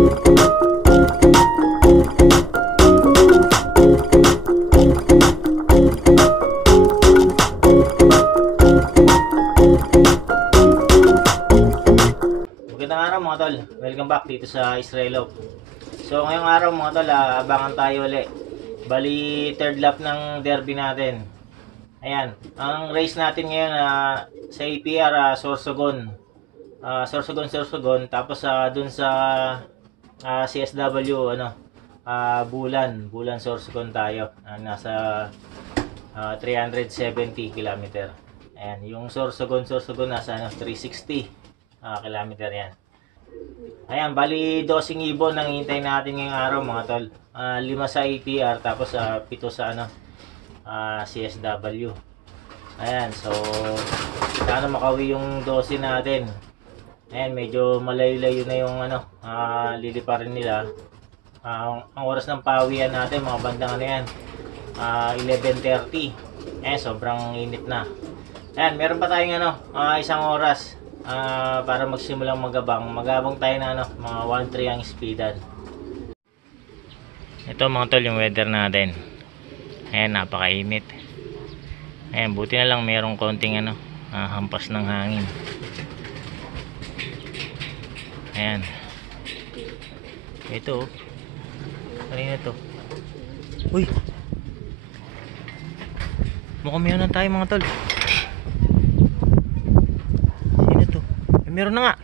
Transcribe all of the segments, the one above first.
Magandang araw mga tol, welcome back dito sa Israelop. So ngayong araw mga tol, abangan tayo ulit. Bali third lap ng derby natin. Ayan, ang race natin ngayon sa APR Sorsogon. Sorsogon, tapos dun sa CSW Bulan Sorsogon tayo. Nasa 370 km. Ayan, yung Sorsogon nasa 360 kilometer yan. Ayan, bali 12 ibon ang hintay natin ngayong araw mga tol. 5 sa APR tapos 7 sa CSW. Ayan, so sana makawi yung 12 natin. Ayan, medyo malayo-layo na yung liliparin nila. Ang oras ng pawian natin mga bandang yan 11:30. Ayan, sobrang init na. Ayan, meron pa tayong isang oras para magsimulang magabang tayo na mga 1-3 ang speedan. Ito mga tol yung weather natin. Ayan, napakainit. Ayan, buti na lang merong konting hampas ng hangin. Ayan, ito kanina to. Uy, mukhang meron na tayo mga tol. Meron na nga.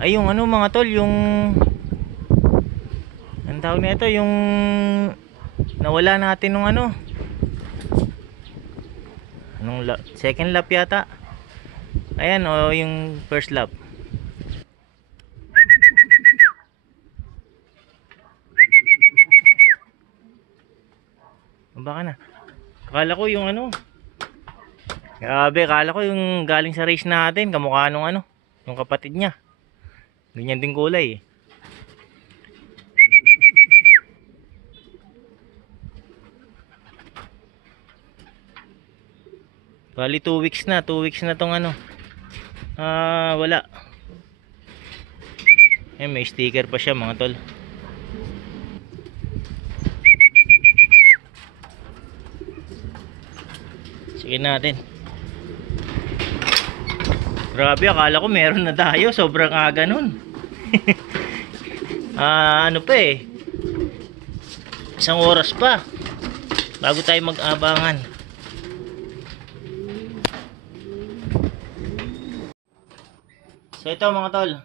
Ay yung mga tol, yung ang tawag na ito, yung nawala natin nung second lap yata. Ayan, yung first lap. Baka na. Akala ko yung grabe, akala ko yung galing sa race natin, kamukha nung yung kapatid niya. Ganyan din kulay eh. Bali 2 weeks na tong wala. May sticker pa siya mga tol. Sige natin. Grabe, akala ko meron na tayo. Sobrang aga nun. Pa eh. Isang oras pa bago tayo mag-abangan. So ito mga tol.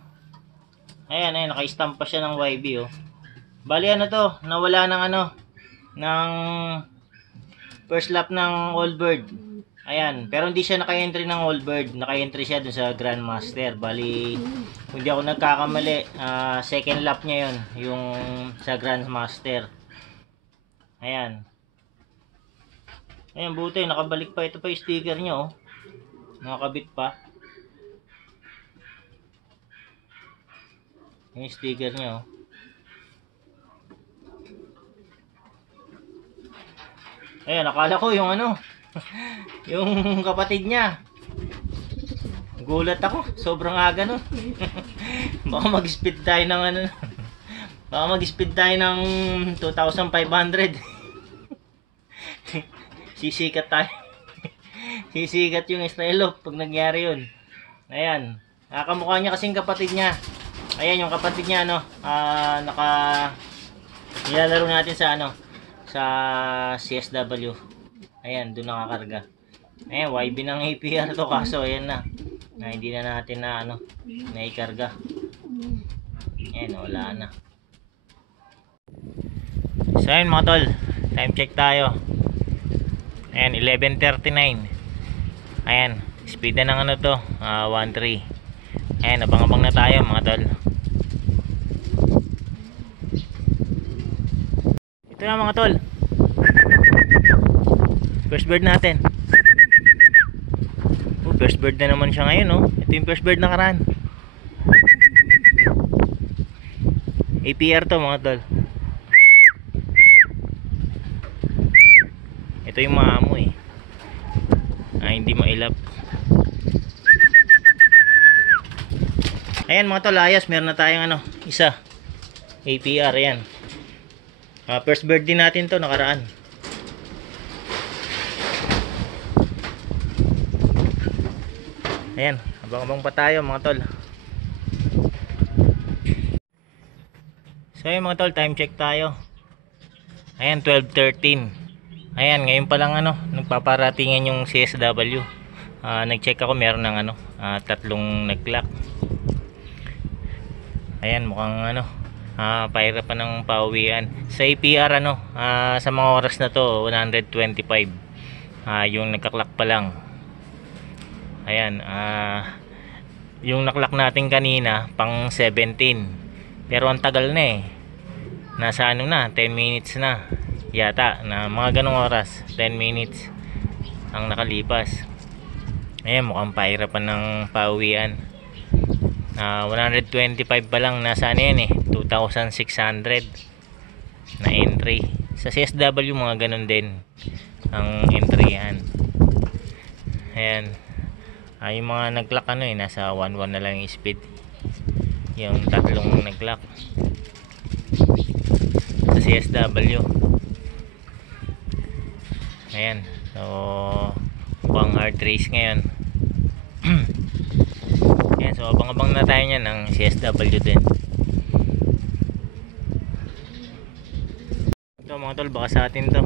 Ayan, naka-stamp pa siya ng YB oh. Bali to, nawala ng first lap ng Allbird. Ayan, pero hindi siya naka-entry ng Allbird, naka-entry siya dun sa Grandmaster. Bali, kung di ako nagkakamali, second lap niya yun, yung sa Grandmaster. Ayan. Ayan, buti, nakabalik pa. Ito pa yung sticker niya oh. Nakakabit pa. Yung sticker niya oh. Ayan, nakala ko yung yung kapatid niya. Gulat ako, sobrang aga nun. Baka mag-speed tayo ng baka mag-speed tayo ng 2,500. Sisikat tayo. Sisikat yung Israelop pag nangyari yun. Ayan, nakamukha niya kasing kapatid niya. Ayan yung kapatid niya nilalaro natin sa CSW. Ayan, doon nakakarga. Ayan, YB ng APR to, kaso ayan na hindi na natin naikarga. Ayan, wala na. So ayan mga tol, time check tayo. Ayan, 11:39. Ayan, speed na ng 1.3. Ayan, abang-abang na tayo mga tol. Ito na mga tol, first bird natin. First bird na naman siya ngayon oh. Ito yung first bird na nakaraan. APR to mga tol. Ito yung maamo eh. Hindi mailap. Ayan mga tol, ayos, meron na tayong ano, isa APR. Ayan, first birthday natin to nakaraan. Ayan, abang-abang pa tayo mga tol. So ayan mga tol, time check tayo. Ayan, 12:13. Ayan, ngayon pa lang ano, nagpaparatingan yung CSW. Nag-check ako, meron ng ano, tatlong nag-clock. Ayan, mukhang ano, pahirap pa ng pauwian. Sa APR ano, sa mga oras na to, 125. Yung nagka-clock pa lang. Ayan, yung naklak natin kanina, pang 17. Pero ang tagal na eh. Nasa ano na, 10 minutes na. Yata, na mga ganong oras, 10 minutes ang nakalipas. Ayan, mukhang pahirapan ng pauwian. 125 pa lang, nasa ano yan eh, 2,600 na entry. Sa CSW mga ganon din ang entry yan. Ayan, yung mga nag-clock ano eh, nasa 1.1 na lang yung speed. Yung tatlong nag-clock sa CSW. Ayan, so mukhang hard race ngayon. Ayan, so abang-abang na tayo nyan ng CSW din. Ito mga tol, baka sa atin to.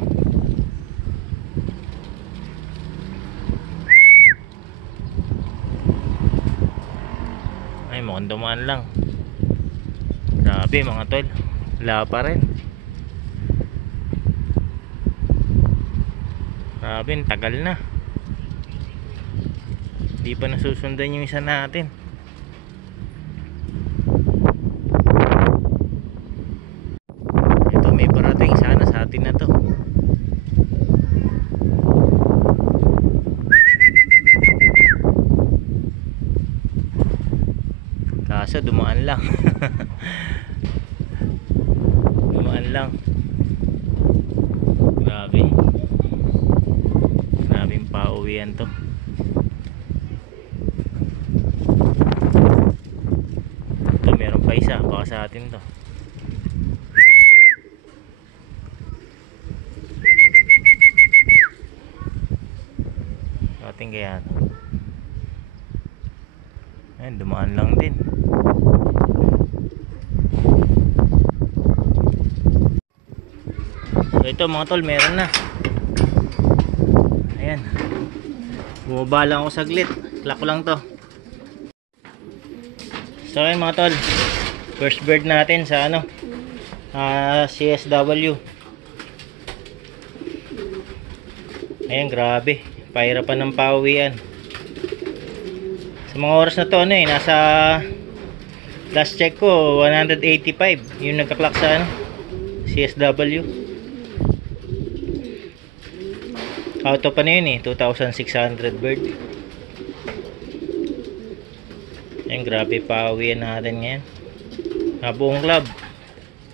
Ay, mukhang dumaan lang. Grabe mga tol, wala pa rin. Grabe, tagal na. Di pa nasusundan yung isa natin. Ito, may parating sana sa atin na to. Kaso dumaan lang. Dumaan lang. Grabe. Grabing pauwian to. Ito, meron pa isa, baka sa atin to. Sa atin kaya to. Ayan, dumaan lang din. So ito mga tol, meron na. Ayan, bumaba lang ako saglit, clock ko lang to. So ayan mga tol, first bird natin sa ano, CSW. Ayan, grabe, pahirapan ng pauwian. Sa mga oras na to ano eh, nasa last check ko 185 yung nagka-clock sa ano, CSW. Auto pa na yun eh, 2,600 bird. Ayan, grabe pauwian natin ngayon. Buong club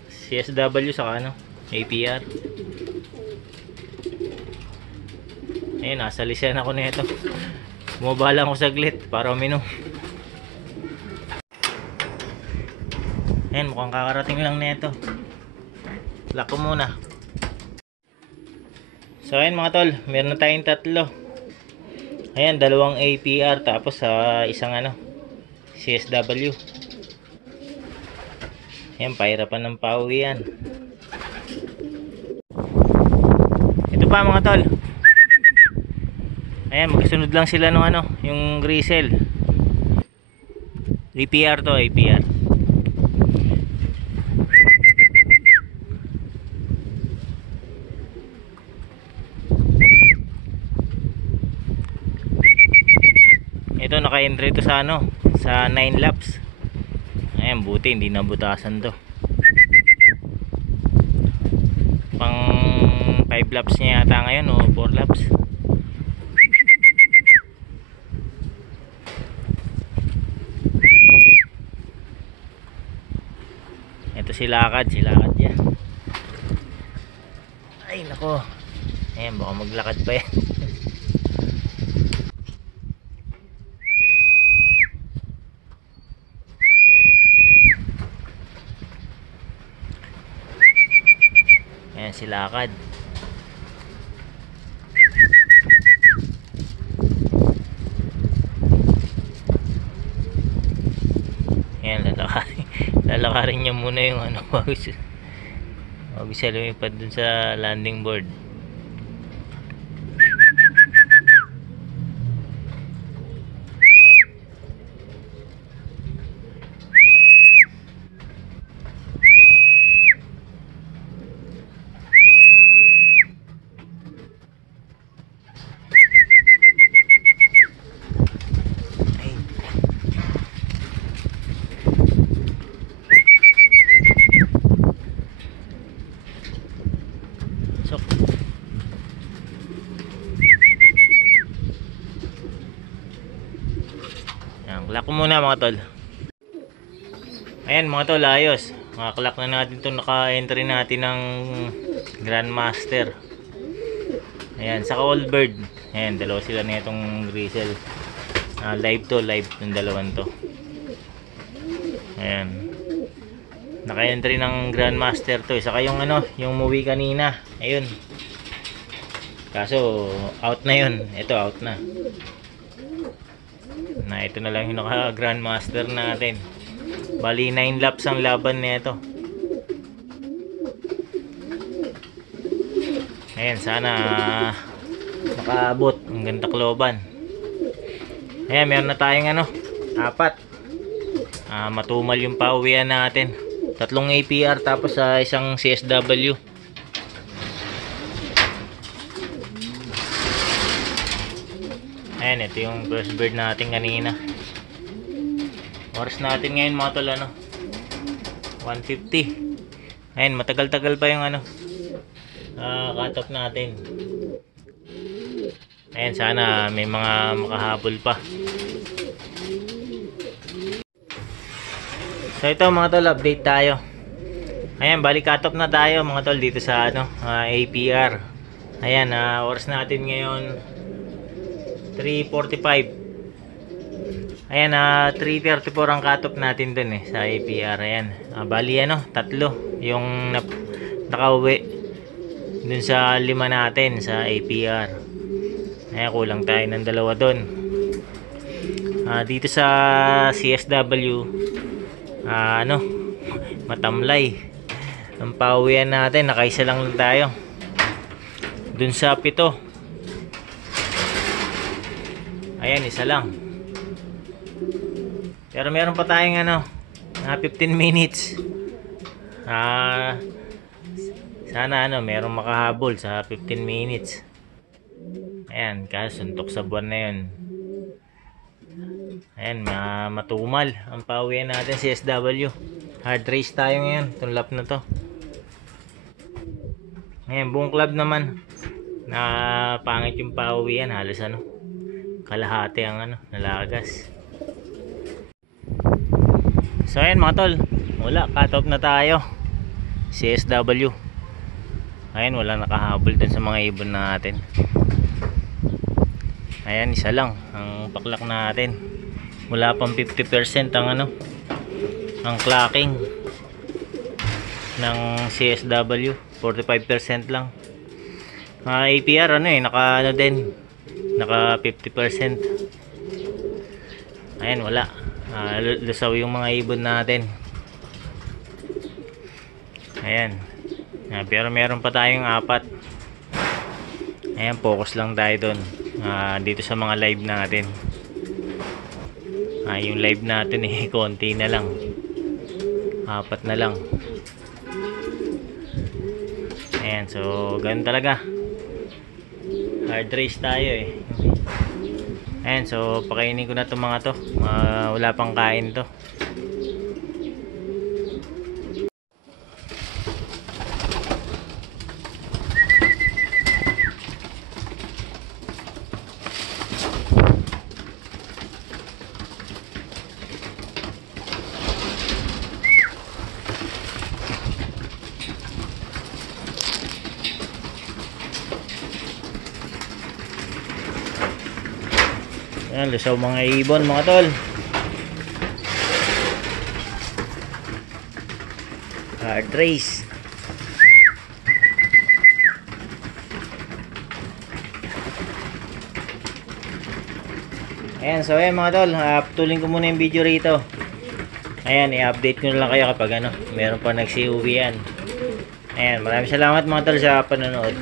CSW saka ano, APR. Ayan, nasa lisan ako na ito. Bumaba lang ako saglit para uminom. Ayan, mukhang kakarating lang na ito. Lock ko muna. So ayan mga tol, meron na tayong tatlo. Ayan, dalawang APR tapos isang ano, CSW. Ayan, pahirapan ng pauwian. Ito pa mga tol. Ayan, magkasunod lang sila ng ano, yung Grisel. APR to, APR. Ito, naka-entry to sa ano, sa 9 laps. Ayan, buti hindi nabutasan to. Pang 5 laps niya yata ngayon o 4 laps. Ito si Lakad yan. Ay nako. Ayan, baka maglakad pa yan. silakad. Ayan, lalakarin niya muna yung ano bago siya lumipad dun sa landing board. Lock ko muna mga tol. Ayan mga tol, ayos. Makaklak na natin itong naka-entry natin ng Grandmaster. Ayan, saka Allbird. Ayan, dalawa sila na itong Grizzle. Live to, live yung dalawang to. Ayan. Naka-entry ng Grandmaster to. Saka yung ano, yung movie kanina. Ayun. Kaso, out na yun. Ito, out na. Ito na lang yung naka Grandmaster natin. Bali 9 laps ang laban nito. Ayan, sana makaabot ang ganda Tacloban. Ayan, meron na tayong ano, 4. Matumal yung pauwian natin. 3 APR tapos sa isang CSW. Ayan, ito yung first bird natin kanina. Oras natin ngayon mga tol, ano, 1:50. Ayan, matagal-tagal pa yung ano, cut off natin. Ayan, sana may mga makahabol pa. So ito mga tol, update tayo. Ayan, balik cut off na tayo mga tol dito sa ano, APR. Ayan, oras natin ngayon 3:45. Ayan, 3:34 ang cut-off natin dun sa APR. Ayan, bali ano, 3 yung nakauwi dun sa 5 natin sa APR. Ayan, kulang tayo ng 2 dun. Dito sa CSW, ano, matamlay ang pauwian natin, nakaisa lang tayo dun sa 7. Ayan, isa lang. Pero meron pa tayong ano, 15 minutes. Sana ano, merong makahabol sa 15 minutes. Ayan, kasi suntok sa buwan na yun. Ayan, matumal ang pauwian natin si SW. Hard race tayo ngayon, itong lap na to. Ayan, buong club naman na pangit yung pauwian, halos ano, kalahati ang ano, nalagas. So ayan mga tol, wala, cut off na tayo. CSW. Ayan, wala nakahabol dun sa mga ibon natin. Ayan, isa lang ang paklak natin. Wala pang 50% ang ano, ang clacking ng CSW. 45% lang. APR ano naka ano din, naka 50%. Ayan, wala. Lusaw yung mga ibon natin. Ayan. Pero meron pa tayong 4. Ayan, focus lang tayo dun. Dito sa mga live natin. Yung live natin konti na lang. 4 na lang. Ayan, so ganun talaga. Hard race tayo Ayan, so pakainin ko na itong mga to. Wala pang kain to. Ayan, lusaw mga ibon mga tol. Hard race. Ayan, so ayan mga tol, putulin ko muna yung video rito. Ayan, i-update ko na lang kayo kapag ano, meron pa nagsiuwi yan. Ayan, maraming salamat mga tol sa panonood.